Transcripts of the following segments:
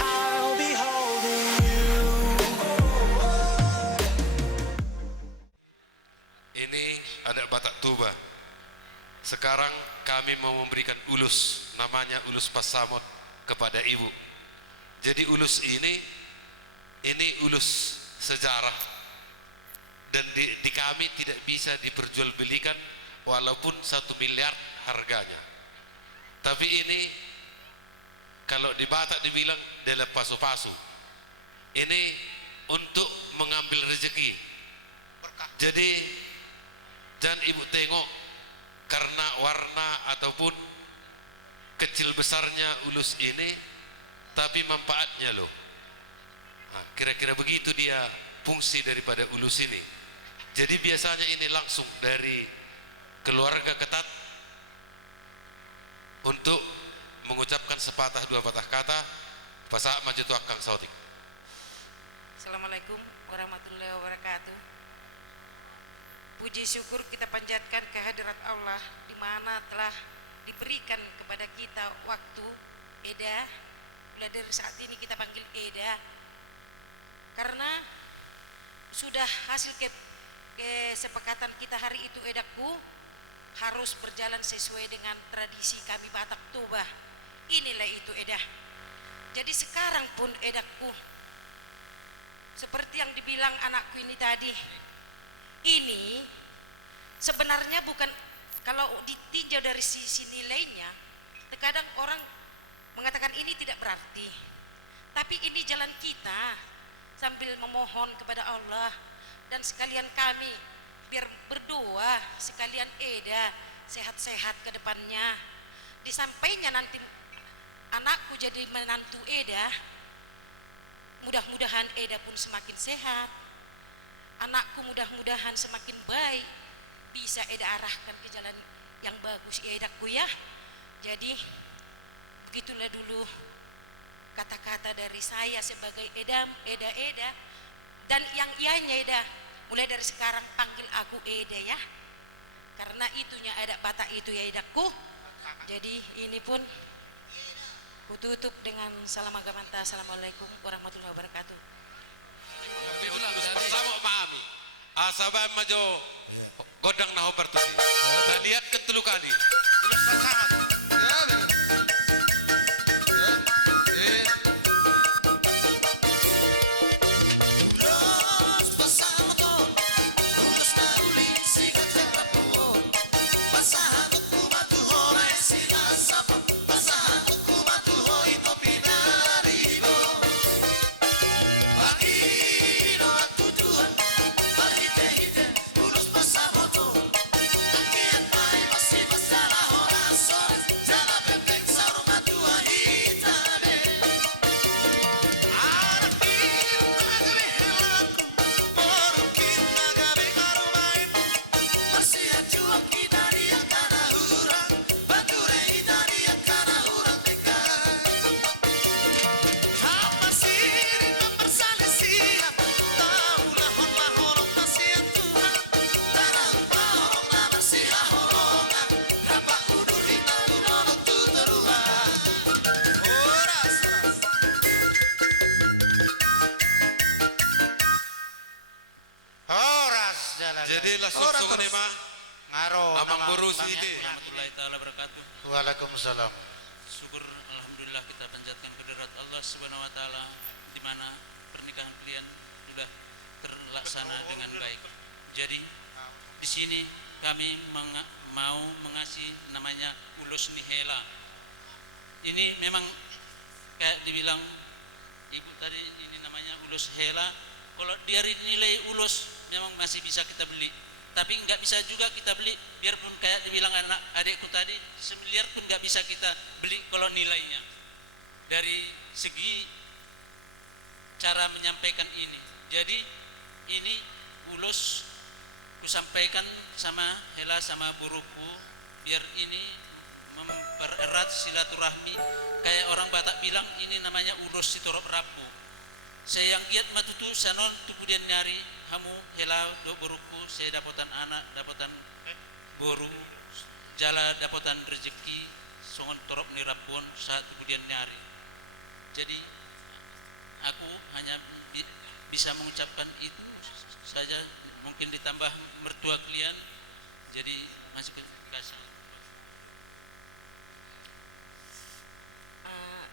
I'll be holding you. Ini ada Batak Tuba. Sekarang kami mau memberikan ulus, namanya ulus Pasamut kepada ibu. Jadi ulus ini ulus sejarah, dan di kami tidak bisa diperjualbelikan walaupun 1 miliar harganya. Tapi ini kalau di Batak dibilang dalam pasu-pasu. Ini untuk mengambil rezeki. Jadi jangan ibu tengok karena warna ataupun kecil besarnya ulus ini, tapi manfaatnya loh. Nah, kira-kira begitu dia fungsi daripada ulus ini. Jadi biasanya ini langsung dari keluarga ketat untuk mengucapkan sepatah dua patah kata Pasak maju tuak Kang Sautik. Assalamualaikum warahmatullahi wabarakatuh. Puji syukur kita panjatkan kehadirat Allah di mana telah diberikan kepada kita waktu Eda. Mulai dari saat ini kita panggil Eda karena sudah hasil kesepakatan kita hari itu, Edaku, harus berjalan sesuai dengan tradisi kami Batak Toba. Inilah itu Eda. Jadi sekarang pun Edaku, seperti yang dibilang anakku ini tadi, ini sebenarnya bukan, kalau ditinjau dari sisi nilainya, terkadang orang mengatakan ini tidak berarti, tapi ini jalan kita sambil memohon kepada Allah, dan sekalian kami biar berdoa, sekalian Eda sehat-sehat ke depannya. Disampainya nanti anakku jadi menantu Eda, mudah-mudahan Eda pun semakin sehat, anakku mudah-mudahan semakin baik, bisa Eda arahkan ke jalan yang bagus ya Edaku ya. Jadi begitulah dulu kata-kata dari saya sebagai Eda. Dan yang ianya Eda, mulai dari sekarang panggil aku Eda ya, karena itunya ada Batak itu ya Edaku. Jadi ini pun kututup dengan salam agama. Assalamualaikum warahmatullahi wabarakatuh. Sama pahami asaba majo godang naho pertusi dan lihat ketelu kali jadi langsung sungguh mah ngaro amang buru sini. Warahmatullahi taala wabarakatuh. Waalaikumsalam. Syukur alhamdulillah kita panjatkan kehadirat Allah Subhanahu wa taala di mana pernikahan kalian sudah terlaksana dengan baik. Jadi di sini kami mau mengasih namanya ulus nihela. Ini memang kayak dibilang ibu tadi, ini namanya ulus hela. Kalau dari nilai ulus memang masih bisa kita beli, tapi nggak bisa juga kita beli, biarpun kayak dibilang anak adikku tadi, 1 miliar pun nggak bisa kita beli kalau nilainya. Dari segi cara menyampaikan ini, jadi ini ulus ku sampaikan sama Hela sama buruku, biar ini mempererat silaturahmi. Kayak orang Batak bilang ini namanya ulus sitorop rapu. Saya yang giat matutu sanon tu kemudian nyari hamu Hela do buruku, saya dapatan anak, dapatan boru, jala dapatan rezeki, songon torop nirapun saat kemudian nyari. Jadi aku hanya bisa mengucapkan itu saja, mungkin ditambah mertua kalian, jadi masih kasih.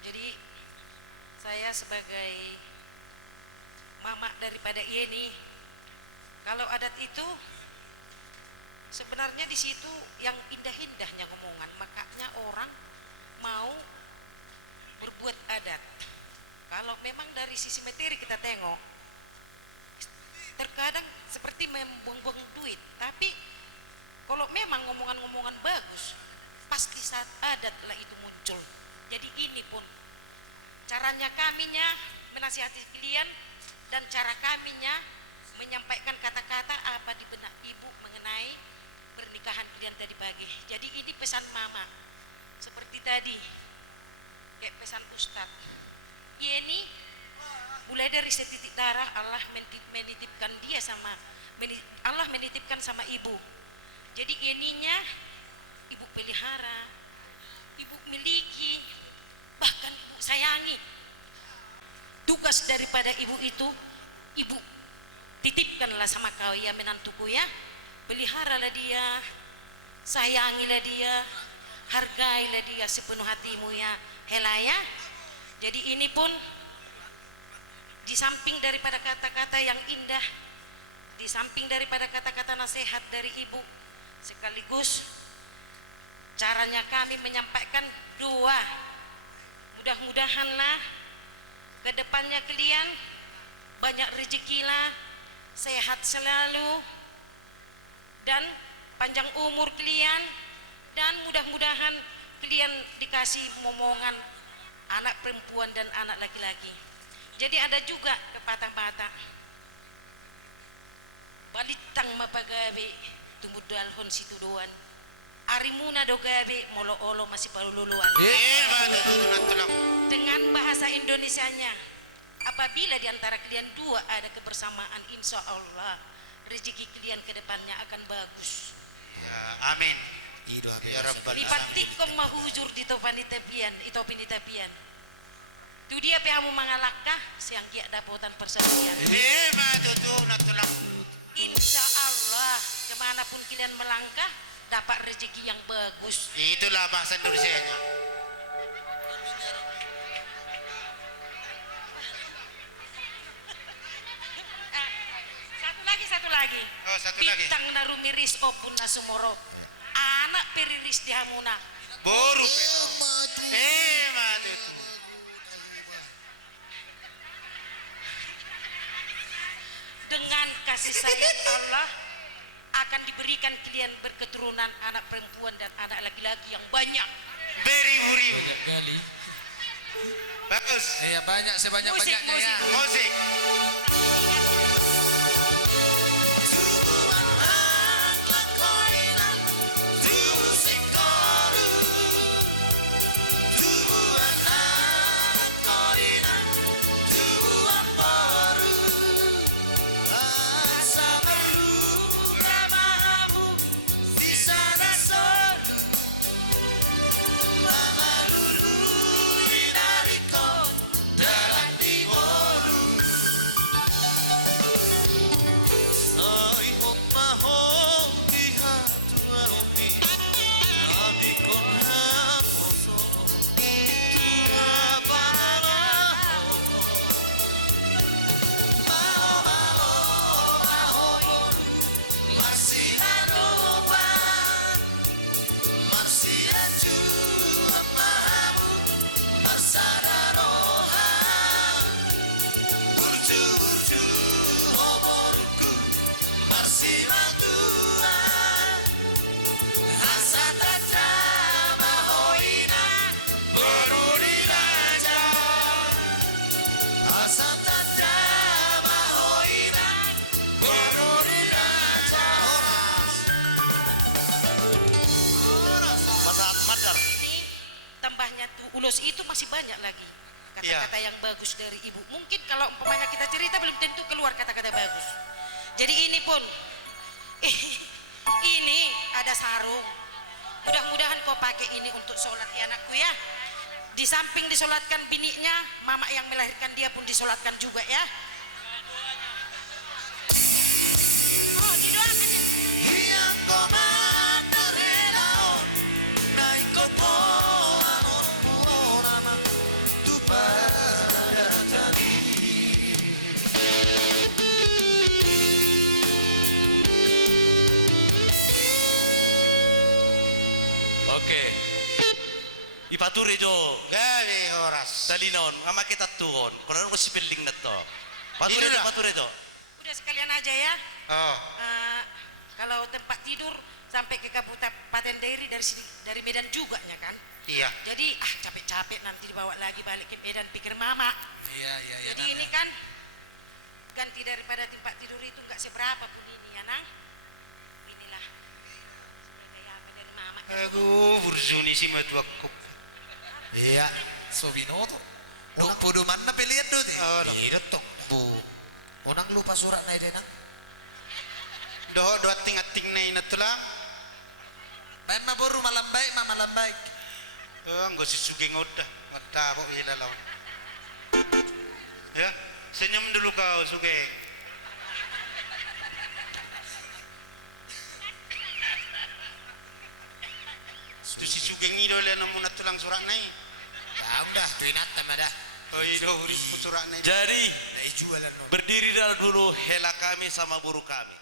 Jadi saya sebagai mama daripada Yeni, kalau adat itu sebenarnya di situ yang indah-indahnya ngomongan, makanya orang mau berbuat adat. Kalau memang dari sisi materi kita tengok, terkadang seperti membuang-buang duit, tapi kalau memang ngomongan-ngomongan bagus, pasti saat adat lah itu muncul. Jadi ini pun caranya kaminya menasihati kalian dan cara kaminya menyampaikan kata-kata apa di benak ibu mengenai pernikahan kalian tadi pagi. Jadi ini pesan mama seperti tadi, kayak pesan Ustadz Yeni, mulai dari setitik darah Allah menitipkan dia sama Allah menitipkan sama ibu. Jadi Yeninya ibu pelihara, ibu miliki, bahkan ibu sayangi. Tugas daripada ibu itu, ibu titipkanlah sama kau ya menantuku ya, peliharalah dia, sayangilah dia, hargailah dia sepenuh hatimu ya Helaya. Jadi ini pun di samping daripada kata-kata yang indah, di samping daripada kata-kata nasihat dari ibu, sekaligus caranya kami menyampaikan doa. Mudah-mudahanlah ke depannya kalian banyak rezekilah, sehat selalu, dan panjang umur kalian, dan mudah-mudahan kalian dikasih momongan anak perempuan dan anak laki-laki. Jadi ada juga kepatah-patah balitang mapagabe tumbuh dalhon situ doan arimuna do gabe molo-olo masih paluluan. Dengan bahasa Indonesianya, apabila di antara kalian dua ada kebersamaan, insya Allah rezeki kalian ke depannya akan bagus. Ya, amin. Ya Rabbal alamin. Lipatikom mahujur di topani tepian, itopini tepian. Tu dia pehamu mangalakah siang giak dapotan persatuan. Insya Allah kemanapun kalian melangkah dapat rezeki yang bagus. Itulah bahasa Indonesianya. Satu lagi. Oh, satu lagi. Bintang narumiris opun nasumoro. Anak periris di hamuna. Boru peto. Madu tu. Dengan kasih sayang Allah akan diberikan kalian berketurunan anak perempuan dan anak laki-laki yang banyak. Beribu-ribu. Banyak kali. Bagus. Iya banyak sebanyak-banyaknya ya. Musik. Ulos itu masih banyak lagi kata-kata yang bagus dari ibu. Mungkin kalau umpamanya kita cerita belum tentu keluar kata-kata bagus. Jadi ini pun ini ada sarung, mudah-mudahan kau pakai ini untuk sholat ya anakku ya. Di samping disolatkan biniknya, mama yang melahirkan dia pun disolatkan juga ya. Oh, didoakan ya. Oke. Ipature jo. Gawe horas. Talinon, ngama kita tuhon. Kono ko sipiling na to. Pature Ini jo, lah. pature jo. Udah sekalian aja ya. Oh. Kalau tempat tidur sampai ke Kabupaten Dairi dari Medan juga ya kan. Iya. Jadi capek-capek nanti dibawa lagi balik ke Medan pikir mama. Iya, iya, iya. Jadi ini kan ganti daripada tempat tidur itu nggak seberapa pun ini ya nang. Inilah sebagai apa dari mama. Aku burzuni si matuakku. Iya. Sobinoto. No, podo man na pilihan doon eh. Oh, no. Iya, tok. Bu. Unang lupa surat na ide na. Doa ting-ting na inatulang. Bayan maburu malambay, mamalambay. Enggak sisugeng udah. Mata aku ila lawan. Ya, senyum dulu kau sugeng. Tu si sugeng itu le namun natulang surat nai. Ya udah, tuinat sama dah. Oh iya, surat nai. Jadi Naijualan mo. berdiri dulu hela kami sama buruh kami.